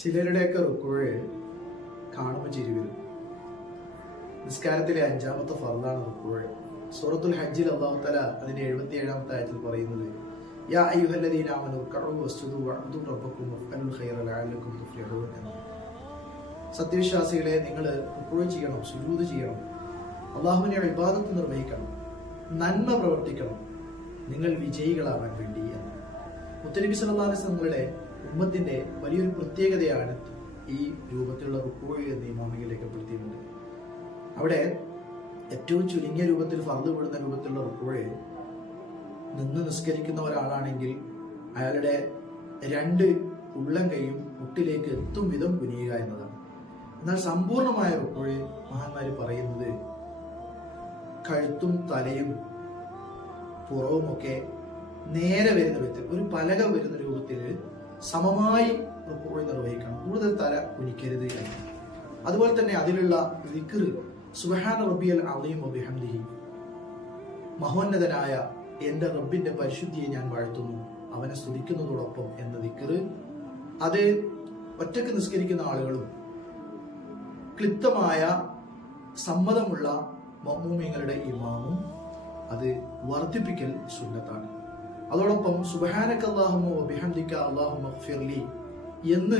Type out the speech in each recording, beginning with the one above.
ചിലരുടെയൊക്കെ റുക്കുഴ് കാണുമ്പോൾ ചിരി വരും. നിസ്കാരത്തിലെ 5ാമത്തെ ഫർളാണ് റുക്കുഴ്. സൂറത്തുൽ ഹജ്ജിൽ അല്ലാഹു തആല അതിന്റെ 77ാമത്തെ ആയത്തിൽ പറയുന്നത് യാ അയ്യുഹല്ലദീന ആമനൂ റുക്കഉ വസ്ജുദു വഅബ്ദു റബ്ബക്കും വഫഅലുൽ ഖൈറ ലഅല്ലക്കും തുഫ്ലിഹൂൻ എന്ന്. സത്യവിശ്വാസികളെ, നിങ്ങൾ റുക്കുഴ് ചെയ്യണം, സുജൂദ് ചെയ്യണം, അല്ലാഹുവിന്റെ ഇബാദത്ത് നിർവഹിക്കണം, നന്മ പ്രവർത്തിക്കണം, നിങ്ങൾ വിജയികളാവാൻ വേണ്ടി എന്ന്. മുത്തനബി സല്ലല്ലാഹു അലൈഹി വസല്ലമയുടെ ഉമ്മത്തിന്റെ വലിയൊരു പ്രത്യേകതയാണ് ഈ രൂപത്തിലുള്ള റുക്കുഴ് എന്ന് ഇമാമികൾ രേഖപ്പെടുത്തിയിട്ടുണ്ട്. അവിടെ ഏറ്റവും ചുരുങ്ങിയ രൂപത്തിൽ ഫർദ് വിടുന്ന രൂപത്തിലുള്ള റുക്കുഴ് നിന്ന് നിസ്കരിക്കുന്ന ഒരാളാണെങ്കിൽ അയാളുടെ 2 ഉള്ളം കൈയും മുട്ടിലേക്ക് എത്തും വിധം കുനിയുക എന്നതാണ്. എന്നാൽ സമ്പൂർണമായ റുക്കുഴ് മഹാന്മാര് പറയുന്നത് കഴുത്തും തലയും പുറവുമൊക്കെ നേരെ വരുന്ന വിധത്തിൽ ഒരു പലക വരുന്ന രൂപത്തിൽ സമമായി റുക്കുഴ് നിർവഹിക്കണം. കൂടുതൽ തല കുനിക്കരുത് എന്ന്. അതുപോലെ തന്നെ അതിലുള്ള ദിക്ർ സുബ്ഹാന റബ്ബിയൽ അളീം വബിഹംദിഹി, മഹോന്നതനായ എന്റെ റബ്ബിന്റെ പരിശുദ്ധിയെ ഞാൻ വാഴ്ത്തുന്നു, അവനെ സ്തുതിക്കുന്നതോടൊപ്പം എന്ന ദിക്ർ, അത് ഒറ്റക്ക് നിസ്കരിക്കുന്ന ആളുകളും ക്ലിപ്തമായ സമ്മതമുള്ള മഅ്മൂമീങ്ങളുടെ ഇമാമും അത് വർദ്ധിപ്പിക്കൽ സുന്നത്താണ്. അതോടൊപ്പം സുബ്ഹാനക അല്ലാഹുമ്മ വബിഹംദിക അല്ലാഹുമ്മ ഗ്ഫിർലി എന്ന്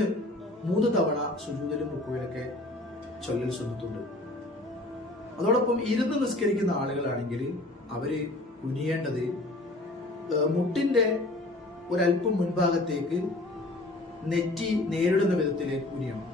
3 തവണ സുജൂദിലും റുക്കുവിലൊക്കെ ചൊല്ലൽ സുന്നത്തുണ്ട്. അതോടൊപ്പം ഇരുന്ന് നിസ്കരിക്കുന്ന ആളുകളാണെങ്കിൽ അവര് കുനിയേണ്ടത് മുട്ടിന്റെ ഒരല്പം മുൻഭാഗത്തേക്ക് നെറ്റി നേരിടുന്ന വിധത്തിലേക്ക് കുനിയണം.